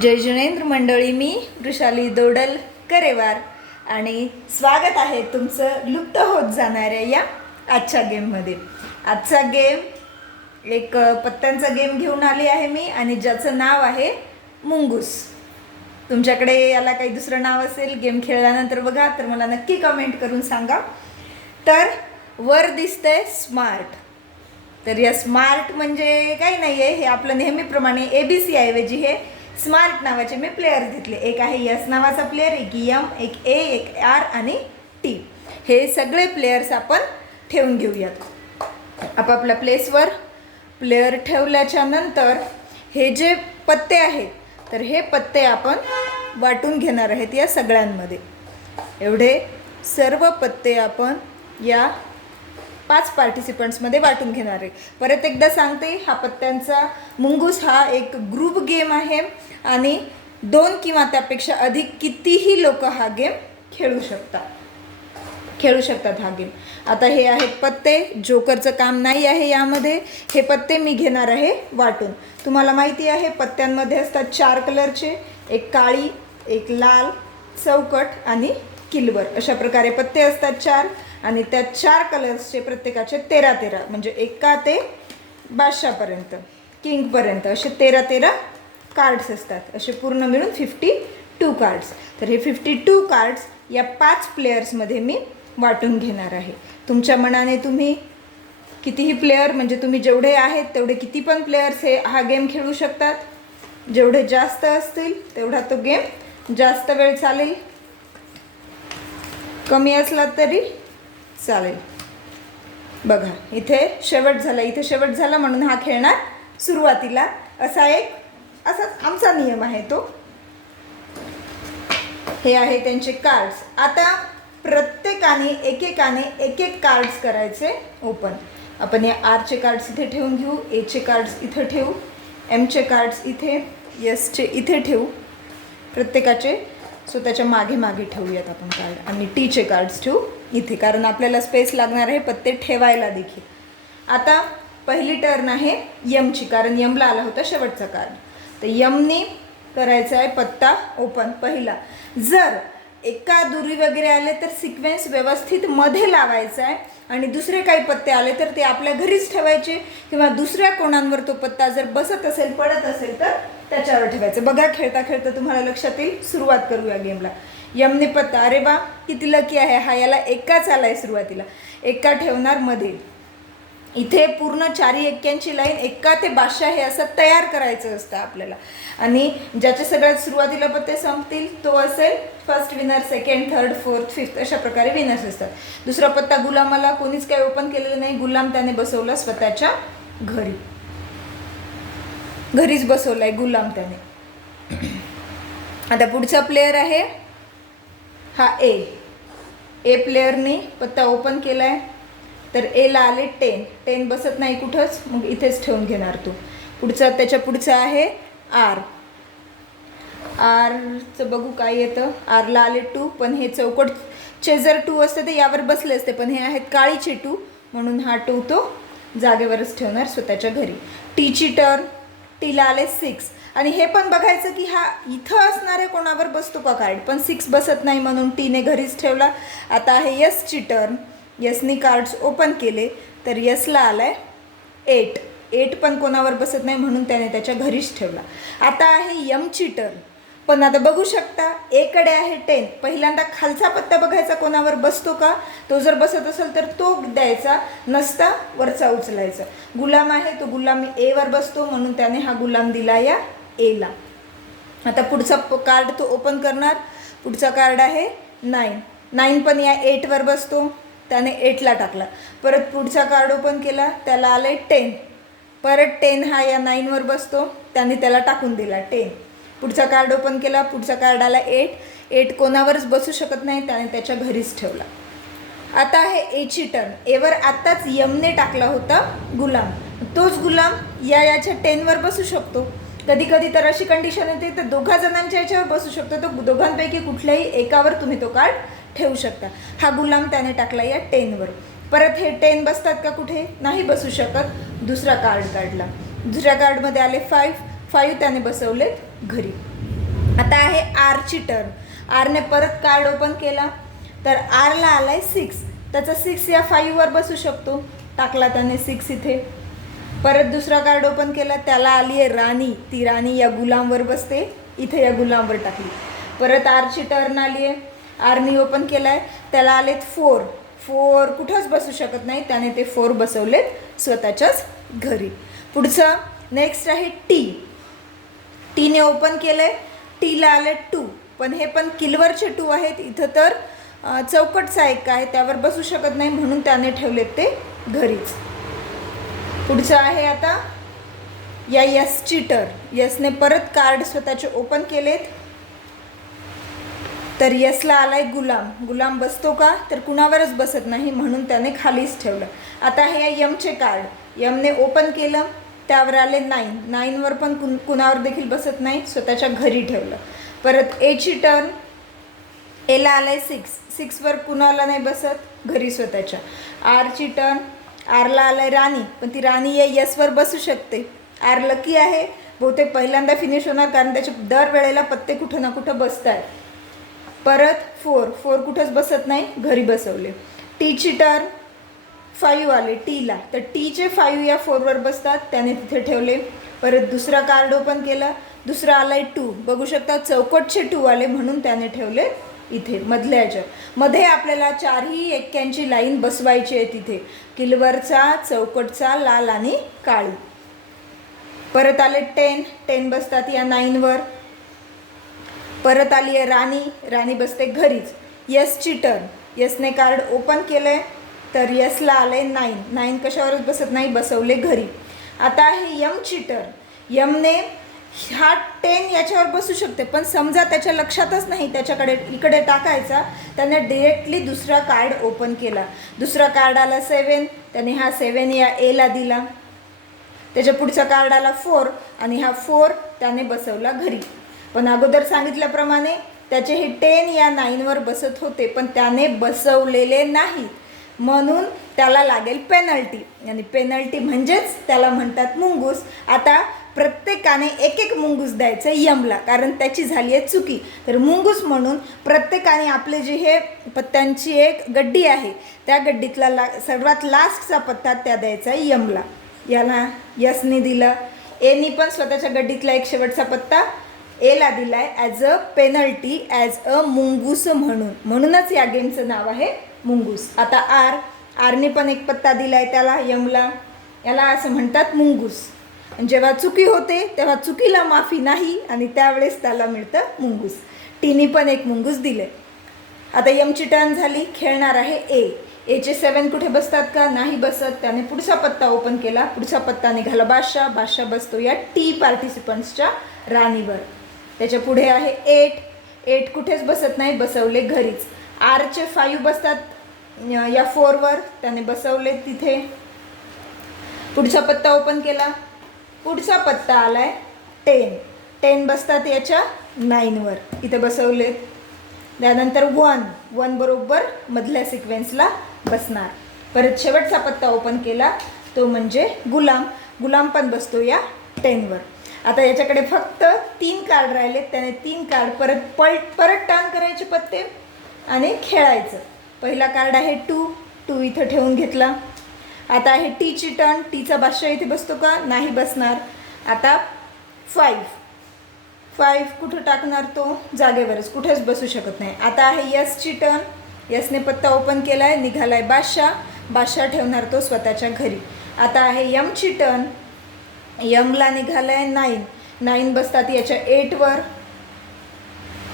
जय जुनेंद्र मंडळी मी वृषाली दोडल करेवार. आणि स्वागत आहे तुमचं लुप्त होत जाणाऱ्या या आजच्या गेममध्ये. आजचा गेम एक पत्त्यांचा गेम घेऊन आली आहे मी आणि ज्याचं नाव आहे मुंगूस. तुमच्याकडे याला काही दुसरं नाव असेल गेम खेळल्यानंतर बघा तर मला नक्की कमेंट करून सांगा. तर वर दिसतंय स्मार्ट. तर या स्मार्ट म्हणजे काही नाही आहे हे आपलं नेहमीप्रमाणे ए बी सी ऐवजी हे स्मार्ट नावाचे मी प्लेयर घेतले. एक आहे यस नावाचा प्लेयर एक यम एक ए एक आर आणि टी. हे सगळे प्लेयर्स आपण ठेवून घेऊयात. आपापल्या प्लेसवर प्लेयर ठेवल्याच्या नंतर हे जे पत्ते आहेत तर हे पत्ते आपण वाटून घेणार आहेत या सगळ्यांमध्ये. एवढे सर्व पत्ते आपण या पाच पार्टिसिपंट्समध्ये वाटून घेणार आहे. परत एकदा सांगते हा पत्त्यांचा मुंगूस हा एक ग्रुप गेम आहे आणि दोन किंवा त्यापेक्षा अधिक कितीही लोक हा गेम खेळू शकतात. खेळू शकतात हा गेम आता हे आहेत पत्ते. जोकरचं काम नाही आहे यामध्ये. हे पत्ते मी घेणार आहे वाटून. तुम्हाला माहिती आहे पत्त्यांमध्ये असतात चार कलरचे एक काळी एक लाल चौकट आणि किलवर. अशा प्रकारे पत्ते असतात चार आणि त्या चार कलर्सचे प्रत्येकाचे तेरा तेरा म्हणजे एका ते बादशापर्यंत किंगपर्यंत असे तेरा तेरा कार्ड्स असतात. असे पूर्ण मिळून फिफ्टी टू कार्ड्स तर हे फिफ्टी टू कार्ड्स या पाच प्लेयर्समध्ये मी वाटून घेणार आहे. तुमच्या मनाने तुम्ही कितीही प्लेयर म्हणजे तुम्ही जेवढे आहेत तेवढे किती पण प्लेयर्स हे हा गेम खेळू शकतात. जेवढे जास्त असतील तेवढा तो गेम जास्त वेळ चालेल. कमी असला तरी चालेल. बघा इथे शेवट झाला. इथे शेवट झाला म्हणून हा खेळणार सुरुवातीला. असा एक असाच आमचा नियम आहे तो. हे आहे त्यांचे कार्ड्स आता प्रत्येकाने एकेकाने एक एक कार्ड्स करायचे ओपन आपण या आरचे कार्ड्स इथे ठेवून घेऊ एचे कार्ड्स इथे ठेवू एमचे कार्ड्स इथे यसचे इथे ठेवू. प्रत्येकाचे सो त्याच्यामागे मागे ठेवूयात आपण कार्ड आणि टीचे कार्ड्स ठेवू इथे कारण आपल्याला स्पेस लागणार आहे पत्ते ठेवायला देखील. आता पहिली टर्न आहे यमची कारण यमला आला होता शेवटचा कार्ड तर यमने करायचा आहे पत्ता ओपन पहिला. जर एका दुरी वगैरे आले तर सिक्वेन्स व्यवस्थित मध्ये लावायचा आहे. आणि दुसरे काही पत्ते आले तर ते आपल्या घरीच ठेवायचे किंवा दुसऱ्या कोणांवर तो पत्ता जर बसत असेल पडत असेल तर त्याच्यावर ठेवायचं. बघा खेळता खेळता तुम्हाला लक्षात येईल सुरुवात करूया गेमला. यमने पत्ता. अरे बा किती लकी आहे. हा याला एकाच आलाय सुरुवातीला. एका ठेवणार मध्ये इथे पूर्ण चारी एक्क्यांची लाईन एक्का ते बादशाह हे असं तयार करायचं असतं आपल्याला. आणि ज्याच्या सगळ्यात सुरुवातीला पत्ते संपतील तो असेल first winner second third fourth fifth अशा प्रकारे विनर्स असतात. दुसरा पत्ता गुलामाला कोणीच काही ओपन केलेलं नाही. गुलाम त्याने बसवला स्वतःच्या घरी. घरीच बसवलाय गुलाम त्याने. आता पुढचा प्लेअर आहे. हा ए ए प्लेअरने पत्ता ओपन केला आहे तर एला आले टेन. टेन बसत नाही कुठंच मग इथेच ठेवून घेणार तू. पुढचा त्याच्या पुढचं आहे आर. आरचं बघू काय येतं. आरला आले टू पण हे चौकटचे जर टू असते तर यावर बसले असते पण हे आहेत काळीचे टू म्हणून हा टू तो जागेवरच ठेवणार स्वतःच्या घरी. टीची टर्न टीला आले सिक्स. आणि हे पण बघायचं की हा इथं असणाऱ्या कोणावर बसतो का कार्ड पण सिक्स बसत नाही म्हणून टीने घरीच ठेवला. आता आहे यसची टर्न. यसनी कार्ड्स ओपन केले तर यसला आलाय एट एट पण कोणावर बसत नाही म्हणून त्याने त्याच्या घरीच ठेवला. आता आहे यमची टर्न पण आता बघू शकता एकडे आहे टेन पहिल्यांदा खालचा पत्ता बघायचा कोणावर बसतो का? तो जर बसत असेल तर तो द्यायचा नसता वरचा उचलायचा. गुलाम आहे तो गुलाम एवर बसतो म्हणून त्याने हा गुलाम दिला या एला आता पुढचा कार्ड तो ओपन करणार. पुढचा कार्ड आहे नाईन नाईन पण या एटवर बसतो. त्याने एटला टाकला. परत पुढचा कार्ड ओपन केला त्याला आलं टेन परत टेन हा या नाईनवर बसतो त्याने त्याला टाकून दिला टेन पुढचा कार्ड ओपन केला पुढचा कार्ड आला एट एट कोणावरच बसू शकत नाही त्याने त्याच्या घरीच ठेवला. आता आहे एची टर्न एवर आत्ताच यमने टाकला होता गुलाम. तोच गुलाम या याच्या टेनवर बसू शकतो. कधी कधी तर अशी कंडिशन येते तर दोघा जणांच्या याच्यावर बसू शकतो. तो दोघांपैकी कुठल्याही एकावर तुम्ही तो कार्ड ठेवू शकता. हा गुलाम त्याने टाकला या टेनवर. परत हे टेन बसतात का कुठे? नाही बसू शकत. दुसरा कार्ड काढला. दुसऱ्या कार्डमध्ये आले फाईव्ह फाईव्ह त्याने बसवलेत घरी. आता आहे आरची टर्न आरने परत कार्ड ओपन केला. तर आरला आलाय सिक्स त्याचा सिक्स या फाईव्हवर बसू शकतो. टाकला त्याने सिक्स इथे. परत दुसरा कार्ड ओपन केला. त्याला आली आहे राणी. ती राणी या गुलामवर बसते. इथे या गुलामवर टाकली. परत आरची टर्न आली आहे. आर्मी ओपन केलाय. त्याला आलेत फोर फोर कुठंच बसू शकत नाही. त्याने ते फोर बसवलेत स्वतःच्याच घरी. पुढचं नेक्स्ट आहे टी टीने ओपन केलंय. टीला आले टू पण हे पण किलवरचे टू आहेत. इथं तर अं, चौकटचा एक आहे. त्यावर बसू शकत नाही म्हणून त्याने ठेवलेत ते घरीच. पुढचं आहे आता या यस चीटर यसने परत कार्ड स्वतःचे ओपन केलेत. तर यसला आलाय गुलाम. गुलाम बसतो का? तर कुणावरच बसत नाही म्हणून त्याने खालीच ठेवलं. आता हे यमचे कार्ड. यमने ओपन केलं त्यावर आले नाईन. नाईनवर पण कुण कुणावर देखील बसत नाही स्वतःच्या घरी ठेवलं. परत एची टर्न. एला आलाय सिक्स. सिक्सवर कुणाला नाही बसत? घरी स्वतःच्या. आरची टर्न. आरला आलाय राणी पण ती राणी या यसवर बसू शकते. आर लकी आहे. बहुतेक पहिल्यांदा फिनिश होणार कारण त्याचे दर वेळेला पत्ते कुठं ना कुठं बसत आहेत परत फोर. फोर कुठंच बसत नाही घरी बसवले. टीची टर्न फाईव्ह आले टीला तर टीचे फाईव्ह या फोरवर बसतात त्याने तिथे ठेवले. परत दुसरा कार्ड ओपन केला दुसरा आलाय टू बघू शकता चौकटचे टू आले म्हणून त्याने ठेवले इथे मधल्या ह्याच्यात. मध्ये आपल्याला चारही एक्क्यांची लाईन बसवायची आहे तिथे. किलवरचा चौकटचा लाल आणि काळी. परत आले टेन टेन बसतात या नाईनवर परत आली आहे राणी राणी बसते घरीच. यसची टर्न यसने कार्ड ओपन केलं आहे तर यसला आलं आहे नाईन नाईन कशावरच बसत नाही बसवले घरी. आता आहे यमची टर्न यमने हा टेन याच्यावर बसू शकते पण समजा त्याच्या लक्षातच नाही त्याच्याकडे इकडे टाकायचा त्याने डिरेक्टली दुसरा कार्ड ओपन केला. दुसरा कार्ड आला सेवन त्याने हा सेवन या एला दिला. त्याच्या पुढचा कार्ड आला फोर आणि हा फोर त्याने बसवला घरी. पण अगोदर सांगितल्याप्रमाणे त्याचे हे टेन या नाईनवर बसत होते पण त्याने बसवलेले नाही. म्हणून त्याला लागेल पेनल्टी आणि पेनल्टी म्हणजेच त्याला म्हणतात मुंगूस. आता प्रत्येकाने एक एक मुंगूस द्यायचं यमला कारण त्याची झाली आहे चुकी. तर मुंगूस म्हणून प्रत्येकाने आपले जे हे पत्त्यांची एक गड्डी आहे त्या गड्डीतला ला सर्वात लास्टचा पत्ता त्या द्यायचा यमला. याला यसने दिलं. एनी पण स्वतःच्या गड्डीतला एक शेवटचा पत्ता एला दिलाय as a penalty as a मुंगूस म्हणून. म्हणूनच या गेमचं नाव आहे मुंगूस. आता आर आरने पण एक पत्ता दिलाय त्याला यमला याला असं म्हणतात मुंगूस. जेव्हा चुकी होते तेव्हा चुकीला माफी नाही आणि त्यावेळेस त्याला मिळतं मुंगूस. टीनी पण एक मुंगूस दिले आता यमची टर्न झाली खेळणार आहे ए एचे सेवन कुठे बसतात का? नाही बसत. त्याने पुढचा पत्ता ओपन केला. पुढचा पत्ता निघाला बादशाह. बादशाह बसतो या टी पार्टिसिपंट्सच्या राणीवर. त्याच्या पुढे आहे एट. एट कुठेच बसत नाही बसवले घरीच. आरचे फाईव्ह बसतात या फोरवर त्याने बसवले तिथे. पुढचा पत्ता ओपन केला. पुढचा पत्ता आलाय टेन टेन बसतात याच्या नाईनवर इथे बसवलेत त्यानंतर वन वन बरोबर मधल्या सिक्वेन्सला बसणार. परत शेवटचा पत्ता ओपन केला. तो म्हणजे गुलाम. गुलाम पण बसतो या टेनवर आता याच्याकडे फक्त तीन कार्ड राहिले त्याने तीन कार्ड परत पलट परत टर्न करायचे पत्ते आणि खेळायचं. पहिला कार्ड आहे टू टू इथं ठेवून घेतला. आता आहे टीची टर्न टीचा बादशाह इथे बसतो का? नाही बसणार. आता फाईव्ह फाईव्ह कुठं टाकणार तो? जागेवरच. कुठेच बसू शकत नाही. आता आहे यसची टर्न यसने पत्ता ओपन केला आहे निघाला आहे बादशाह. बादशाह ठेवणार तो स्वतःच्या घरी. आता आहे यमची टर्न यमला निघाला आहे नाईन. नाईन बसतात याच्या एटवर.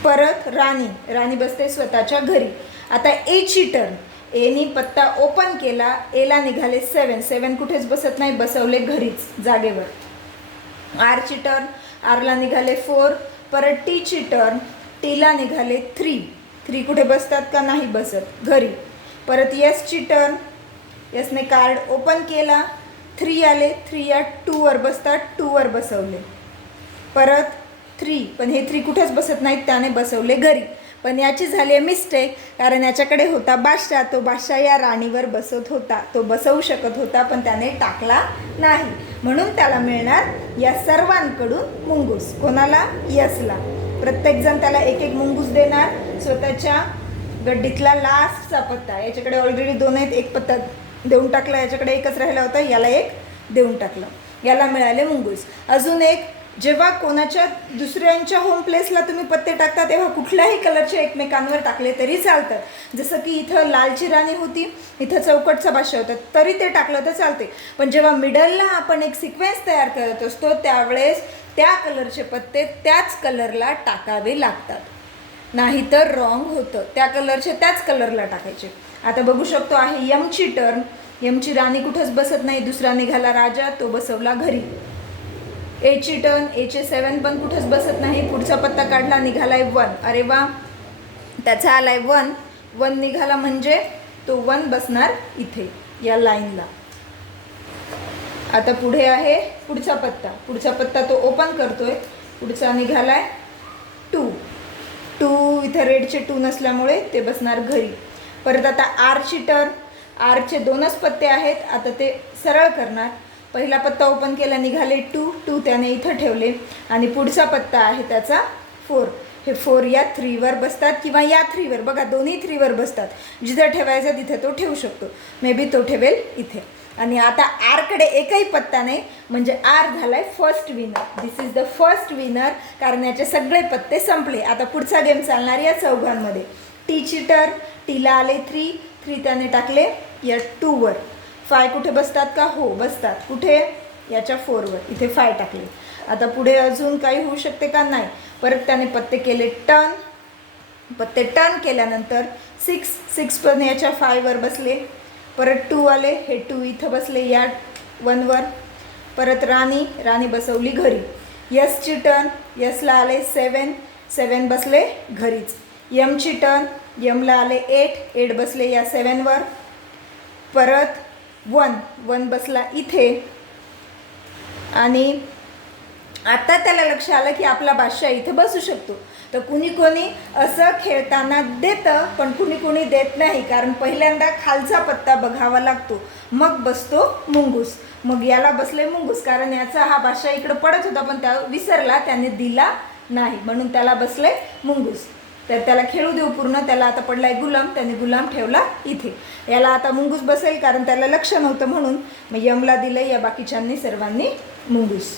परत राणी. राणी बसते स्वतःच्या घरी. आता एची टर्न एनी पत्ता ओपन केला एला निघाले सेवन सेवन कुठेच बसत नाही बसवले घरीच जागेवर. आरची टर्न आरला निघाले फोर परत टीची टर्न टीला निघाले थ्री थ्री कुठे बसतात का नाही बसत घरी. परत यसची टर्न यसने कार्ड ओपन केला थ्री आले थ्री या टूवर बसतात टूवर बसवले. परत थ्री पण हे थ्री कुठेच बसत नाहीत त्याने बसवले घरी. पण याची झाली आहे मिस्टेक कारण याच्याकडे होता बादशाह तो बादशाह या राणीवर बसत होता. तो बसवू शकत होता पण त्याने टाकला नाही. म्हणून त्याला मिळणार या सर्वांकडून मुंगूस. कोणाला? यसला. प्रत्येकजण त्याला एक एक मुंगूस देणार. स्वतःच्या गड्डीतला लास्टचा पत्ता. याच्याकडे ऑलरेडी दोन आहेत एक पत्ता देऊन टाकलं याच्याकडे एकच राहिला होता याला एक देऊन टाकलं. याला मिळाले मुंगूस. अजून एक जेव्हा कोणाच्या दुसऱ्यांच्या होम प्लेसला तुम्ही पत्ते टाकता तेव्हा कुठल्याही कलरचे एकमेकांवर टाकले तरी चालतात जसं की इथं लालची राणी होती इथं चौकटचा भाषा होता तरी ते टाकलं तर चालते. पण जेव्हा मिडलला आपण एक सिक्वेन्स तयार करत असतो त्यावेळेस त्या कलरचे पत्ते त्याच कलरला टाकावे लागतात. नाहीतर रॉंग होतं. त्या कलरचे त्याच कलरला टाकायचे. आता बघू शकतो आहे यमची टर्न यमची राणी कुठंच बसत नाही. दुसरा निघाला राजा तो बसवला घरी. एची टर्न एचे सेवन पण कुठंच बसत नाही. पुढचा पत्ता काढला निघालाय वन अरे वा. त्याचा आलाय वन वन निघाला म्हणजे तो वन बसणार इथे या लाईनला आता पुढे आहे पुढचा पत्ता. पुढचा पत्ता तो ओपन करतोय. पुढचा निघालाय इथं रेडचे टू नसल्यामुळे ते बसणार घरी. परत आता आरची टर आरचे दोनच पत्ते आहेत. आता ते सरळ करणार. पहिला पत्ता ओपन केला निघाले टू टू त्याने इथं ठेवले. आणि पुढचा पत्ता आहे त्याचा फोर हे फोर या थ्रीवर बसतात किंवा या थ्रीवर बघा दोन्ही थ्रीवर बसतात. जिथं ठेवायचा तिथे तो ठेवू शकतो. मे बी तो ठेवेल इथे. आणि आता आरकडे एकही पत्ता नाही. म्हणजे आर झालाय first winner this is the first winner कारण याचे सगळे पत्ते संपले. आता पुढचा गेम चालणार या चौघांमध्ये. टी चिटर टीला आले थ्री थ्री त्याने टाकले या टूवर फाय कुठे बसतात का? हो बसतात. कुठे? याच्या फोरवर इथे फाय टाकले. आता पुढे अजून काही होऊ शकते का? नाही. परत त्याने पत्ते केले टर्न पत्ते टर्न केल्यानंतर सिक्स सिक्स पण याच्या फायवर बसले. परत टू आले हे टू इथं बसले या वनवर परत राणी राणी बसवली घरी. यसची टर्न यसला आले सेवन सेवन बसले घरीच. यमची टर्न यमला आले एट एट बसले या सेवनवर परत वन वन बसला इथे. आणि आता त्याला लक्ष आलं की आपला बादशाह इथे बसू शकतो. तर कुणी कोणी असं खेळताना देतं पण कुणी कुणी देत नाही कारण पहिल्यांदा खालचा पत्ता बघावा लागतो. मग बसतो मुंगूस. मग याला बसले मुंगूस कारण याचा हा बादशाह इकडं पडत होता पण त्या विसरला त्याने दिला नाही. म्हणून त्याला बसले मुंगूस. तर त्याला खेळू देऊ पूर्ण त्याला आता पडलाय गुलाम त्याने गुलाम ठेवला इथे. याला आता मुंगूस बसेल कारण त्याला लक्ष नव्हतं म्हणून मग यमला दिलं या बाकीच्यांनी सर्वांनी मुंगूस.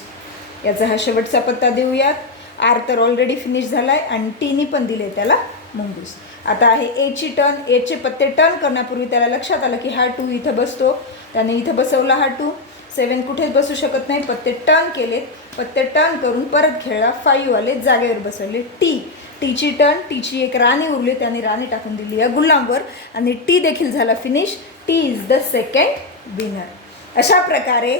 याचा हा शेवटचा पत्ता देऊयात. आर तर ऑलरेडी फिनिश झालाय आणि टीनी पण दिले त्याला मुंगूस. आता आहे एची टर्न एचे पत्ते टर्न करण्यापूर्वी त्याला लक्षात आलं की हा टू इथं बसतो. त्याने इथं बसवला हा टू सेवन कुठेच बसू शकत नाही. पत्ते टर्न केले पत्ते टर्न करून परत खेळला. फाईव्ह आले जागेवर बसवले. टी टीची टर्न टीची एक राणी उरली. त्याने राणी टाकून दिली या गुलामवर. आणि टी देखील झाला finish T is the second winner अशा प्रकारे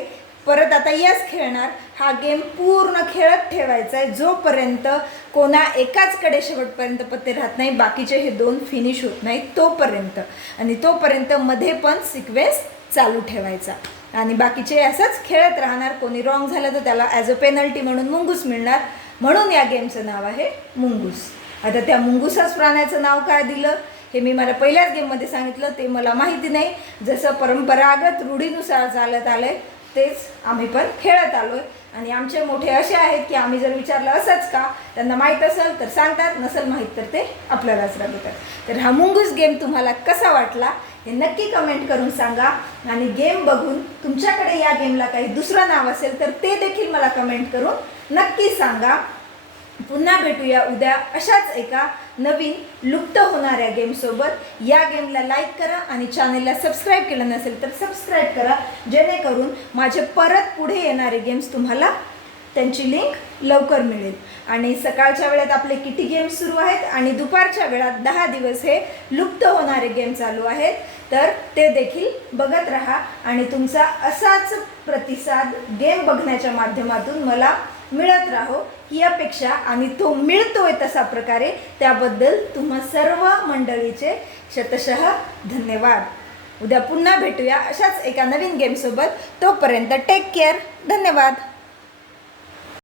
परत आता यस खेळणार. हा गेम पूर्ण खेळत ठेवायचा आहे जोपर्यंत कोणा एकाचकडे शेवटपर्यंत पत्ते राहत नाही बाकीचे हे दोन फिनिश होत नाही तोपर्यंत. आणि तोपर्यंत मध्ये पण सिक्वेन्स चालू ठेवायचा. आणि बाकीचे असंच खेळत राहणार. कोणी रॉंग झालं तर त्याला ॲज अ पेनल्टी म्हणून मुंगूस मिळणार. म्हणून या गेमचं नाव आहे मुंगूस. आता त्या मुंगूसाच प्राण्याचं नाव काय दिलं? हे मी मला पहिल्याच गेममध्ये सांगितलं ते मला माहिती नाही. जसं परंपरागत रूढीनुसार चालत आलं आहे तेच आम्ही पण खेळत आलोय. आणि आमचे मोठे असे आहेत की आम्ही जर विचारलं असंच का त्यांना माहीत असेल तर सांगतात नसेल माहीत तर ते आपल्यालाच राबवतात तर हा मुंगूस गेम तुम्हाला कसा वाटला हे नक्की कमेंट करून सांगा. आणि गेम बघून तुमच्याकडे या गेमला काही दुसरं नाव असेल तर ते देखील मला कमेंट करून नक्की सांगा. पुन्हा भेटूया उद्या अशाच एका नवीन लुप्त होणाऱ्या गेमसोबत या गेमला लाईक करा आणि चॅनेलला सबस्क्राईब केलं नसेल तर सबस्क्राईब करा जेणेकरून माझे परत पुढे येणारे गेम्स तुम्हाला त्यांची लिंक लवकर मिळेल. आणि सकाळच्या वेळेत आपले किटी गेम्स सुरू आहेत आणि दुपारच्या वेळात दहा दिवस हे लुप्त होणारे गेम चालू आहेत तर ते देखील बघत राहा. आणि तुमचा असाच प्रतिसाद गेम बघण्याच्या माध्यमातून मला मिळत राहो ही अपेक्षा आणि तो मिळतोय तसा प्रकारे त्याबद्दल तुम्हा सर्व मंडळीचे शतशः धन्यवाद. उद्या पुन्हा भेटूया अशाच एका नवीन गेमसोबत. तोपर्यंत टेक केअर धन्यवाद.